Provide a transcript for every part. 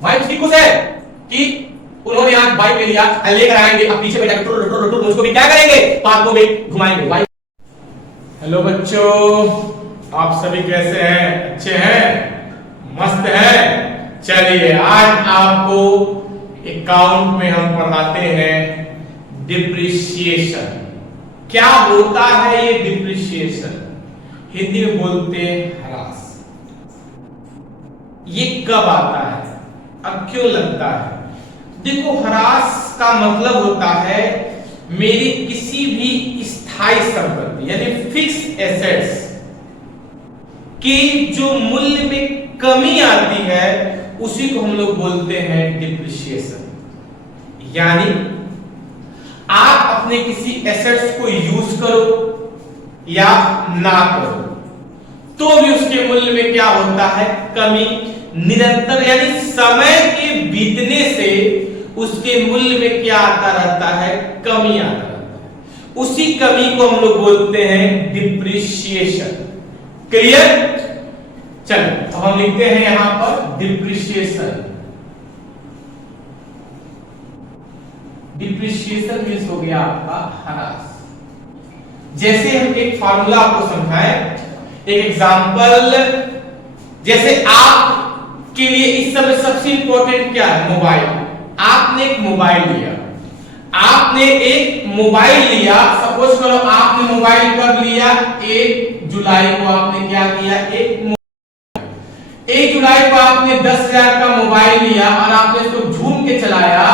Wife की खुश है कि उन्होंने आज बाइक ले लिया, लेकर आएंगे, अब पीछे बैठा मुझको भी क्या करेंगे, पार्कों में घुमाएंगे। हेलो बच्चों, आप सभी कैसे हैं? अच्छे हैं? मस्त हैं? चलिए आज आपको अकाउंट में हम पढ़ाते हैं डिप्रिसिएशन। क्या होता है ये डिप्रिसिएशन? हिंदी में बोलते हैं ह्रास। ये कब आता है, अब क्यों लगता है? देखो, ह्रास का मतलब होता है मेरी किसी भी स्थायी संपत्ति यानी फिक्स एसेट्स की जो मूल्य में कमी आती है उसी को हम लोग बोलते हैं डिप्रिसिएशन। यानी आप अपने किसी एसेट्स को यूज करो या ना करो तो भी उसके मूल्य में क्या होता है, कमी निरंतर, यानी समय के बीतने से उसके मूल्य में क्या आता रहता है, कमी आता रहता है। उसी कमी को हम लोग बोलते हैं डिप्रिसिएशन। क्लियर? चलो तो हम लिखते हैं यहां पर डिप्रिसिएशन। डिप्रिसिएशन मींस हो गया आपका ह्रास। जैसे हम एक फार्मूला आपको समझाएं, एक एग्जांपल, जैसे आप के लिए इस समय सबसे इंपॉर्टेंट क्या है, मोबाइल। आपने एक मोबाइल लिया, सपोज करो आपने मोबाइल कब लिया, 1 जुलाई को आपने क्या किया, 1 जुलाई को आपने 10,000 का मोबाइल लिया और आपने इसको झूम के चलाया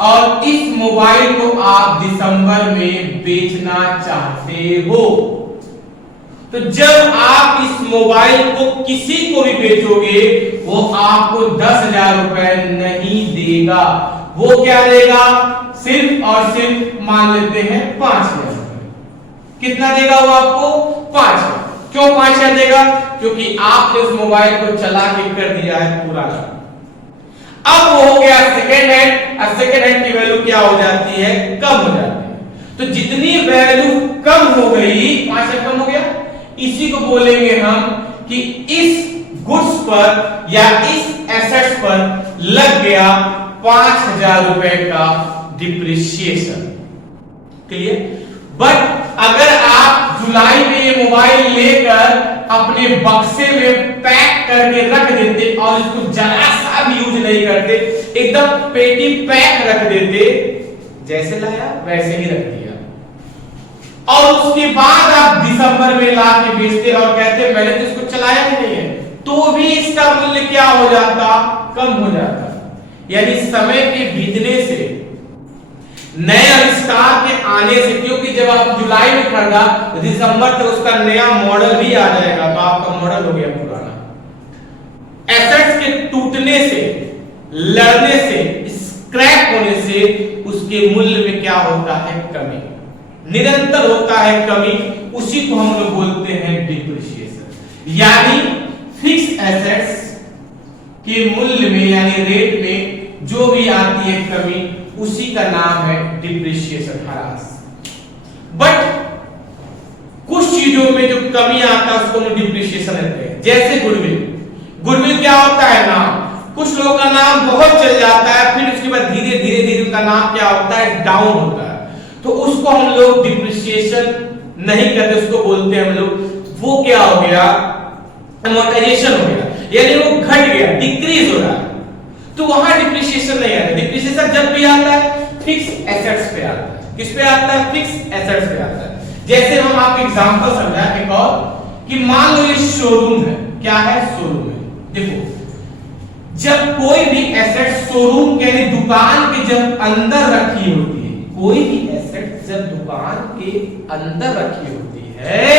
और इस मोबाइल को आप दिसंबर में बेचना चाहते हो। तो जब आप इस मोबाइल को किसी को भी बेचोगे वो आपको 10,000 रुपए नहीं देगा, वो क्या देगा, सिर्फ और सिर्फ मान लेते हैं 5,000 रुपए। कितना देगा वो आपको, 5,000। क्यों 5,000 देगा? क्योंकि आपने उस मोबाइल को चला के कर दिया है पुराना। अब वो हो गया सेकेंड हैंड, और सेकेंड हैंड की वैल्यू क्या हो जाती है, कम हो जाती है। तो जितनी वैल्यू कम हो गई, 5,000 कम हो गया, इसी को बोलेंगे हम कि इस गुड्स पर या इस एसेट्स पर लग गया 5,000 रुपए का डिप्रिसिएशन। क्लियर? बट अगर आप जुलाई में ये मोबाइल लेकर अपने बक्से में पैक करके रख देते और इसको जरा सा भी यूज नहीं करते, एकदम पेटी पैक रख देते, जैसे लाया वैसे ही रख दिया, और उसके बाद आप दिसंबर में ला के बेचते और कहते मैंने तो इसको चलाया ही नहीं है, तो भी इसका मूल्य क्या हो जाता, कम हो जाता। यानी समय के बीतने से, नए आविष्कार के आने से, क्योंकि जब आप जुलाई में खरीदा तो दिसंबर तक उसका नया मॉडल भी आ जाएगा, तो आपका मॉडल हो गया पुराना। एसेट्स के टूटने से, लड़ने से, स्क्रैप होने से उसके मूल्य में क्या होता है, कमी निरंतर होता है, कमी, उसी को हम लोग बोलते हैं डिप्रिसिएशन। यानी फिक्स एसेट्स के मूल्य में यानी रेट में जो भी आती है कमी, उसी का नाम है डिप्रिसिएशन, ह्रास। बट कुछ चीजों में जो कमी आता है उसको हम डिप्रिसिएशन कहते हैं। जैसे गुडविल क्या होता है, नाम। कुछ लोगों का नाम बहुत चल जाता है, फिर उसके बाद धीरे धीरे उनका नाम क्या होता है, डाउन होता है, तो उसको हम लोग डिप्रिसिएशन नहीं करते, उसको बोलते हैं हम लोग, वो क्या हो गया, अमोर्टाइजेशन हो गया, यानी वो घट गया, डिक्रीज हो रहा है, तो वहां डिप्रिसिएशन नहीं आता। डिप्रिसिएशन जब भी आता है फिक्स एसेट्स पे आता है। किस पे आता है, फिक्स एसेट्स पे आता है। जैसे हम आपको एग्जांपल समझाएं एक और, कि मान लो ये शोरूम है, क्या है, शोरूम है। देखो, जब कोई भी एसेट शोरूम के यानी दुकान के जब अंदर रखी होती है, कोई भी एसेट जब दुकान के अंदर रखी होती है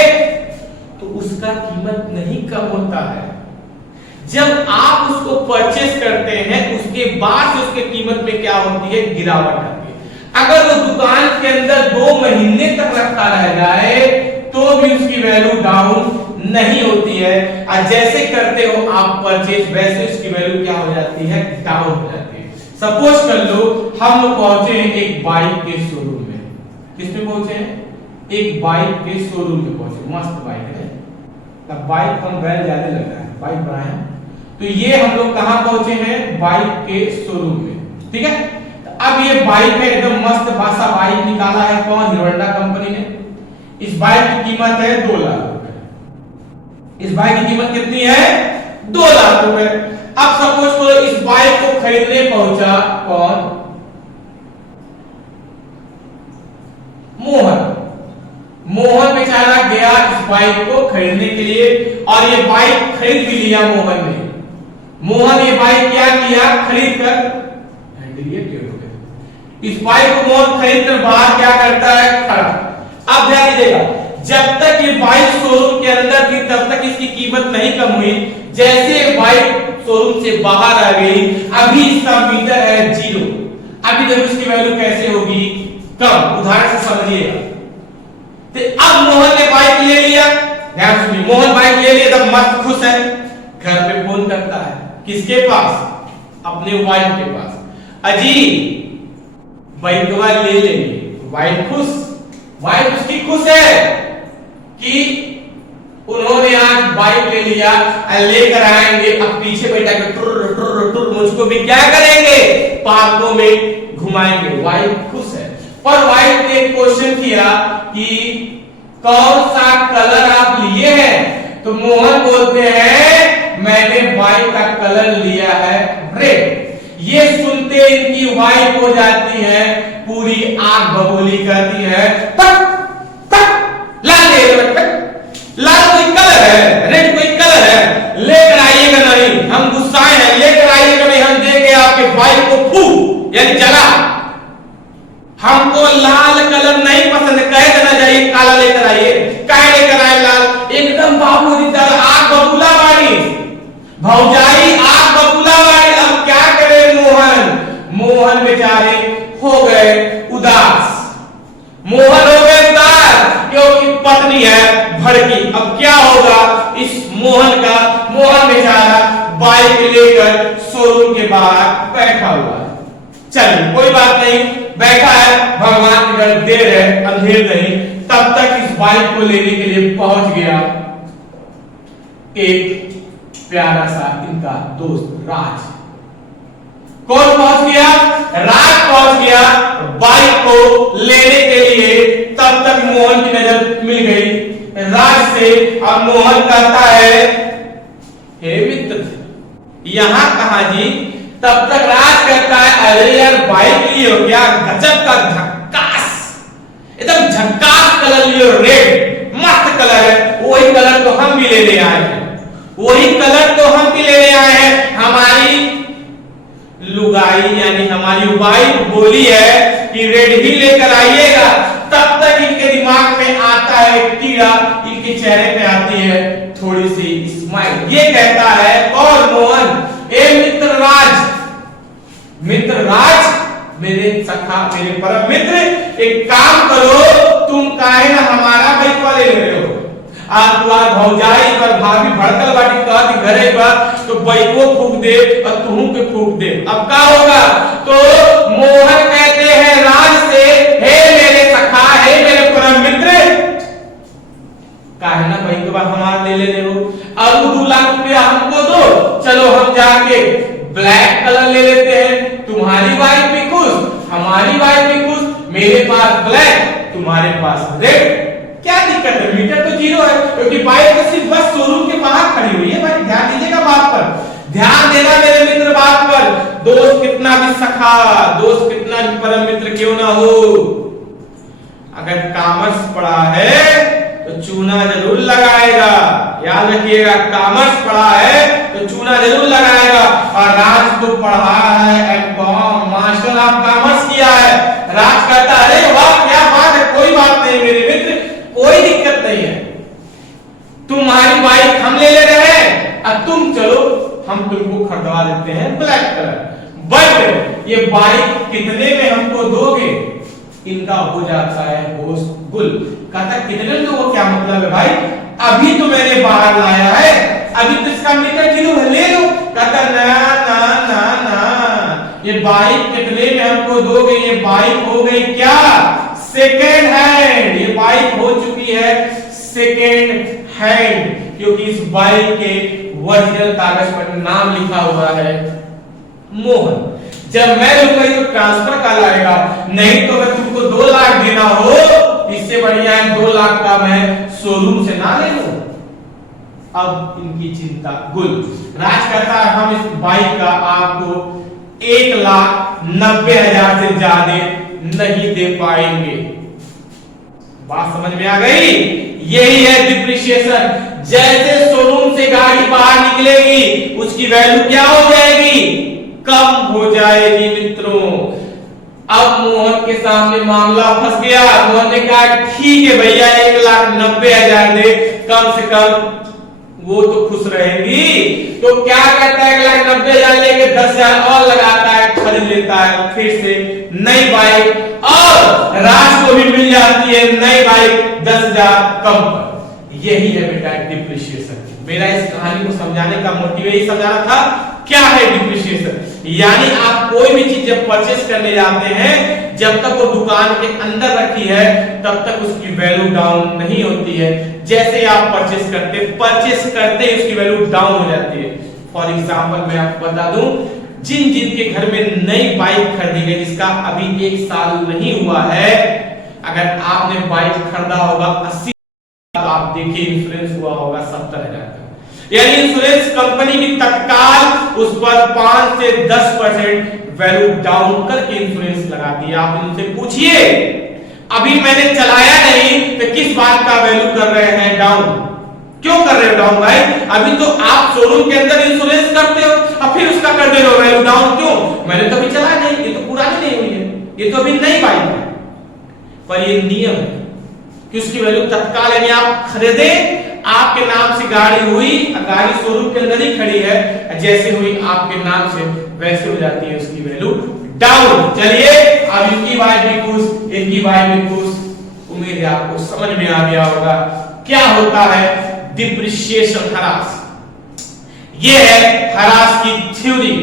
तो उसका कीमत नहीं कम होता है। जब आप उसको परचेस करते हैं उसके बाद उसके कीमत में क्या होती है, गिरावट आती है। अगर वो दुकान के अंदर 2 महीने तक रखता रह जाए तो भी उसकी वैल्यू डाउन नहीं होती है, और जैसे करते हो आप परचेज वैसे उसकी वैल्यू क्या हो जाती है, डाउन हो जाती है। सपोज कर लो हम लोग पहुंचे हैं एक बाइक के शोरूम में, किस पे पहुंचे हैं? एक बाइक के शोरूम पे पहुंचे। मस्त बाइक है, तब बाइक कम बैल ज्यादा लग रहा है, बाइक बड़ा है। तो ये हम लोग कहां पहुंचे हैं? बाइक के शोरूम में। ठीक है, तो अब ये बाइक है, एकदम मस्त भाषा बाइक निकाला है कौन? हीरो होंडा कंपनी ने। इस बाइक की कीमत है 2 लाख रुपए। इस बाइक की कीमत कितनी है? 2 लाख रुपए। अब सपोज करो इस बाइक को खरीदने पहुंचा कौन? मोहन। मोहन बेचारा गया इस बाइक को खरीदने के लिए और ये बाइक खरीद भी लिया मोहन ने। मोहन ये बाइक क्या किया? खरीद कर इस बाइक को मोहन खरीद कर बाहर क्या करता है? खड़ा। अब ध्यान दीजिएगा, जब तक ये बाइक शोरूम के अंदर थी तब तक इसकी कीमत नहीं कम हुई। जैसे बाइक शोरूम से बाहर आ गई, अभी इसका मीटर है 0। अभी देखो इसकी वैल्यू कैसे होगी? कम। उदाहरण से समझिएगा। तो अब मोहन ने बाइक ले लिया, ध्यान सुनिए, मोहन बाइक ले लिया, तब मस्त खुश है। घर पे फोन करता है, किसके पास? अपने वाइफ के पास। अजी बाइकवा ले लेंगे। वाइफ खुश, वाइफ उसकी खुश है कि उन्होंने आज बाइक ले लिया, लेकर आएंगे। अब पीछे बैठा के टुर टुर टुर मुझको भी क्या करेंगे? पार्कों में घुमाएंगे। वाइफ खुश है। पर वाइफ ने क्वेश्चन किया कि कौन सा कलर आप लिए हैं? तो मोहन बोलते हैं मैंने बाइक का कलर लिया है रेड। ये सुनते इनकी वाइफ हो जाती है पूरी आग बबूली करती है। तक तक लाल कोई कलर है, रेड कोई कलर है, लेकर आइएगा नहीं, हम गुस्साए हैं, लेकर आइएगा नहीं, हम देंगे आपके बाइक को फूंक यानी जला। हमको लाल कलर नहीं पसंद, कह देना चाहिए काला लेकर आइए। काहे लेकर आए लाल? एकदम बाबूजी तरह आग बबूला वाली भौजाई, आग बबूला वाली। अब क्या करे मोहन? मोहन बेचारे हो गए उदास। मोहन हो गए उदास क्योंकि पत्नी है भड़की। अब क्या होगा इस मोहन का? मोहन बेचारा बाइक लेकर शोरूम के बाहर बैठा हुआ है। चलिए कोई बात नहीं, बैठा है, भगवान की घर देर है, अंधेर नहीं। तब तक इस बाइक को लेने के लिए पहुंच गया एक प्यारा सा इनका दोस्त राज। कौन पहुंच गया? राज पहुंच गया बाइक को लेने के लिए। तब तक मोहन की नजर मिल गई राज से। अब मोहन कहता है हे मित्र यहां कहां जी? तब तक राज कहता है अरे यार बाइक लियो क्या? गजब का झक्कास, एकदम झक्कास कलर लियो, रेड मस्त कलर है। वही कलर तो हम भी लेने आए हैं, वही कलर तो हम भी लेने आए हैं। हमारी लुगाई यानी हमारी वाइफ बोली है कि रेड ही लेकर आइएगा। तब तक इनके दिमाग में आता है कीड़ा, इनके चेहरे पे आती है थोड़ी सी स्माइल। ये कहता है कौन? मोहन। ए मित्र राज, मित्र राज, मेरे सखा, मेरे परम मित्र, एक काम करो, तुम काहे ना हमारा बाइक वाले ले रहे हो? आज तुम्हार भौजाई पर भाभी भड़कल बाटी कहती घरे बा तो बाइको फूंक दे और तुहू के फूंक दे। अब क्या होगा? तो मोहन कहते हैं राज से हे मेरे सखा, हे मेरे परम मित्र, काहे ना बाइक बा हमार ले ले हो? अब 2 लाख रुपया हमको दो, चलो हम जाके ब्लैक कलर ले लेते हैं। तुम्हारी वाइफ भी खुश, हमारी वाइफ भी खुश, मेरे पास ब्लैक, तुम्हारे पास रेड। क्या दिक्कत है? मीटर तो 0 है क्योंकि बाइक तो सिर्फ बस शोरूम के बाहर खड़ी हुई है। भाई ध्यान दीजिएगा बात पर, ध्यान देना मेरे मित्र बात पर। दोस्त कितना भी सखा, दोस्त कितना भी परम मित्र क्यों ना हो, अगर कॉमर्स पढ़ा है तो चूना जरूर लगाएगा। याद रखिएगा, कॉमर्स पढ़ा है तो चूना जरूर लगाएगा। और राज तो पढ़ा है एमकॉम, मास्टर ऑफ कॉमर्स किया है। राज कहता है अरे वाह क्या बात है, कोई बात नहीं मेरे मित्र, कोई दिक्कत नहीं है। तुम्हारी बाइक हम ले ले रहे हैं और तुम चलो हम तुमको खरीदवा देते हैं ब्लैक कलर। बट ये बाइक कितने में हमको दोगे? इनका हो जाता है होश गुल। कहता कितने लोगों, क्या मतलब है भाई? अभी तो मैंने बाहर लाया है, अभी तो इसका मीटर 0 है, ले लो। कहता ना ना ना ना, ये बाइक कितने में हमको दोगे? ये बाइक हो गई क्या सेकेंड हैंड, ये बाइक हो चुकी है सेकेंड हैंड, क्योंकि इस बाइक के ओरिजिनल कागज पर नाम लिखा हुआ है मोहन। जब मैं लूंगा तो ट्रांसफर का लाएगा, नहीं तो अगर तुमको 2 लाख देना हो, इससे बढ़िया है 2 लाख का मैं शोरूम से ना ले लूं। अब इनकी चिंता गुल। राज कहता है हम इस बाइक का आपको 1,90,000 से ज्यादा नहीं दे पाएंगे। बात समझ में आ गई? यही है डिप्रिशिएशन। जैसे शोरूम से गाड़ी बाहर निकलेगी उसकी वैल्यू क्या हो जाएगी? कम हो जाएगी मित्रों। अब मोहन के सामने मामला फंस गया। मोहन ने कहा ठीक है भैया 1,90,000 दे, कम से कम वो तो खुश रहेंगी। तो क्या करता है 1,90,000 लेके 10,000 और लगाता है, खरीद लेता है फिर से नई बाइक, और राज को भी मिल जाती है नई बाइक 10,000 कम पर। यही है बेटा डिप्रिशिएशन। मेरा इस कहानी को समझाने का मोटिव यही समझाना था क्या है डिप्रिशिएशन। यानी आप कोई भी चीज जब परचेस करने जाते हैं, जब तक वो दुकान के अंदर रखी है तब तक उसकी वैल्यू डाउन नहीं होती है। जैसे आप परचेस करते ही उसकी वैल्यू डाउन हो जाती है। फॉर एग्जांपल मैं आपको बता दूं, जिन के घर में नई बाइक खरीदी गई जिसका अभी 1 साल नहीं हुआ है, अगर आपने बाइक खरीदा होगा 80, तो आप देखिए इंश्योरेंस हुआ होगा 70,000 का। यानी इंश्योरेंस कंपनी भी तत्काल उस पर 5 से 10% वैल्यू डाउन करके इंश्योरेंस लगाती है। आप उनसे पूछिए अभी मैंने चलाया नहीं तो किस बात का वैल्यू कर रहे हैं डाउन? क्यों कर रहे हो डाउन भाई? अभी तो आप शोरूम के अंदर इंश्योरेंस करते हो और फिर उसका कर दे रहे हो वैल्यू डाउन क्यों? मैंने तो अभी चलाया नहीं, ये तो पुरानी नहीं हुई है, ये तो अभी नई बाइक है। पर ये नियम है कि उसकी वैल्यू तत्काल, यानी आप खरीदे, आपके नाम से गाड़ी हुई, गाड़ी शोरूम के अंदर ही खड़ी है, जैसे हुई आपके नाम से वैसे हो जाती है उसकी वैल्यू डाउन। चलिए अब इनकी बाइक भी खुश, इनकी बाइक भी खुश। उम्मीद है आपको समझ में आ गया होगा क्या होता है डिप्रिशिएशन, ह्रास। ये है ह्रास की थ्योरी।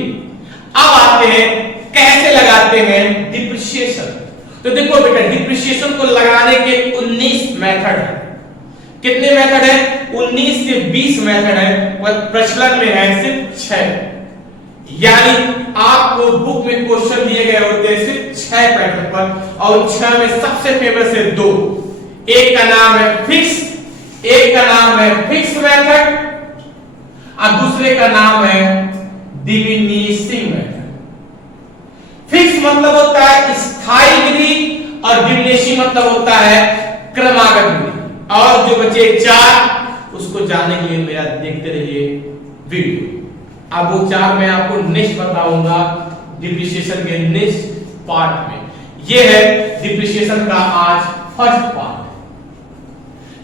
अब आते हैं कैसे लगाते हैं डिप्रिशिएशन। तो देखो बेटा डिप्रिशिएशन को लगाने के 19 मेथड है। कितने मेथड है? 19 से 20 मेथड है, पर प्रचलन में है सिर्फ 6। यानी आपको बुक में क्वेश्चन दिए गए होते हैं सिर्फ 6 पैटर्न पर, और 6 में सबसे फेमस है 2। एक का नाम है फिक्स, एक का नाम है फिक्स मेथड, और दूसरे का नाम है डिमिनिशिंग मेथड। फिक्स मतलब होता है स्थायी विधि और डिमिनिशिंग मतलब होता है क्रमागत विधि। और जो बचे 4 उसको जानने के लिए मेरा देखते रहिए वीडियो। अब वो 4 मैं आपको नेक्स्ट बताऊंगा डिप्रिशिएशन के नेक्स्ट पार्ट में। ये है डिप्रिशिएशन का आज फर्स्ट पार्ट,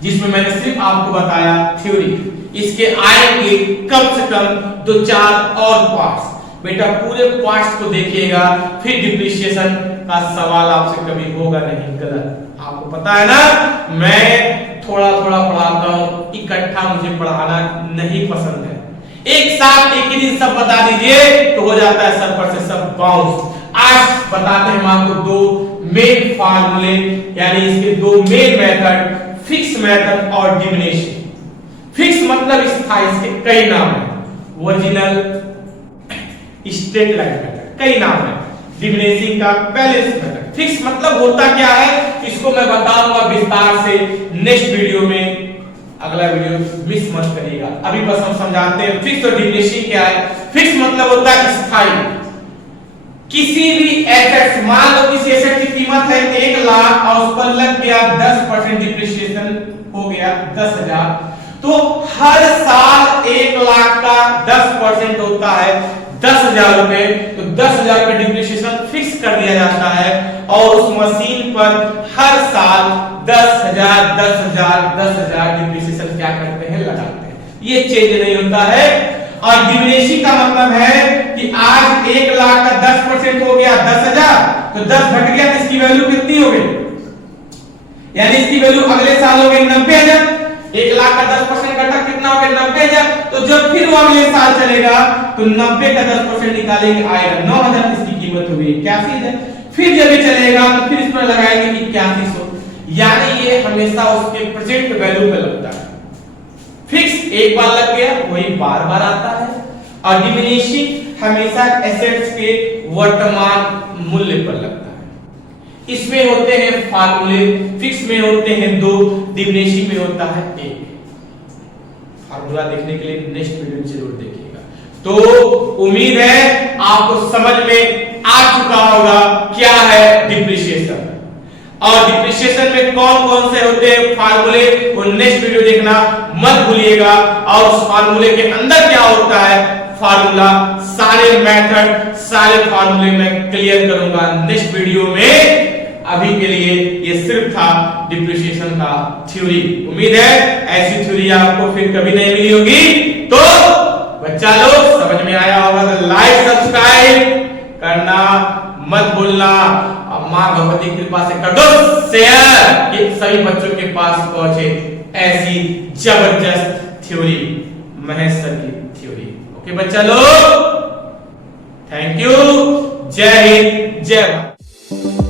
जिसमें मैंने सिर्फ आपको बताया थ्योरी। इसके आएंगे कम से कम 2-4 और पार्ट्स। बेटा पूरे पार्ट्स को देखिएगा, फिर डिप्रिशिएशन का सवाल आपसे कभी होगा नहीं गलत। आपको पता है ना मैं थोड़ा थोड़ा पढ़ाता हूं, इकट्ठा मुझे पढ़ाना नहीं पसंद है। एक साथ एक ही दिन सब बता दीजिए तो हो जाता है सर पर से सब बाउंस। आज बताते हैं हम आपको 2 मेन फार्मूले, यानी इसके 2 मेन मेथड, फिक्स मेथड और डिमिनिशिंग। फिक्स मतलब स्थायी, इसके कई नाम हैं, ओरिजिनल, स्ट्रेट लाइन मेथड, कई नाम हैं। डिमिनिशिंग का बैलेंस मेथड। फिक्स मतलब होता क्या है इसको मैं बताऊंगा विस्तार से नेक्स्ट वीडियो में। अगला वीडियो मिस मत करिएगा, अभी बस हम समझाते हैं फिक्स और डिमिनिशिंग क्या है। फिक्स मतलब होता है स्थायी। किसी भी एसेट, मान लो किसी एसेट की कीमत है 1 लाख और उस पर लग गया 10% डिप्रिशिएशन, हो गया 10,000, तो हर साल 1 लाख का 10% होता है 10,000 रुपए। तो 10,000 का डिप्रिशिएशन फिक्स कर दिया जाता है और उस मशीन पर हर साल 10,000 डिप्रिशिएशन क्या करते हैं, लगाते हैं। ये चेंज नहीं होता है। और डिमिनिशिंग का मतलब है कि आज 1 लाख का 10% हो गया 10,000, तो 10 घट गया तो इसकी वैल्यू कितनी हो गई? यानी इसकी वैल्यू अगले साल हो गई 90,000। 1 लाख का 10% घटा कितना हो गया? 90,000। तो जब फिर वो अगले साल चलेगा तो 90 का 10% निकालेंगे, आएगा 9,000, इसकी कीमत हो गई 81,000। फिर जब ये चलेगा तो फिर इस पर लगाएंगे 8100, यानी ये हमेशा उसके प्रेजेंट वैल्यू पे लगता है। फिक्स एक बार लग गया वही बार बार आता है, और डिमिनिशिंग हमेशा एसेट्स के वर्तमान मूल्य पर लगता है। इसमें होते हैं फार्मूले, फिक्स में होते हैं 2, डिमिनिशिंग में होता है 1। फार्मूला देखने के लिए नेक्स्ट वीडियो जरूर देखिएगा। तो उम्मीद है आपको समझ में आ चुका होगा क्या है डिप्रिसिएशन, और डिप्रिसिएशन में कौन कौन से होते हैं फार्मूले, वो नेक्स्ट वीडियो देखना मत भूलिएगा। और उस फार्मूले के अंदर क्या होता है फार्मूला, सारे मेथड, सारे फार्मूले मैं क्लियर करूंगा नेक्स्ट वीडियो में। अभी के लिए ये सिर्फ था डिप्रिसिएशन का थ्योरी। उम्मीद है ऐसी थ्योरी आपको फिर कभी नहीं मिली होगी। तो बच्चा लोग समझ में आया होगा तो लाइक सब्सक्राइब करना मत भूलना, और मां भगवती की कृपा से कर दो शेयर कि सभी बच्चों के पास पहुंचे ऐसी जबरदस्त थ्योरी, महेश सर की थ्योरी। ओके बच्चा लोग, थैंक यू, जय हिंद, जय भारत।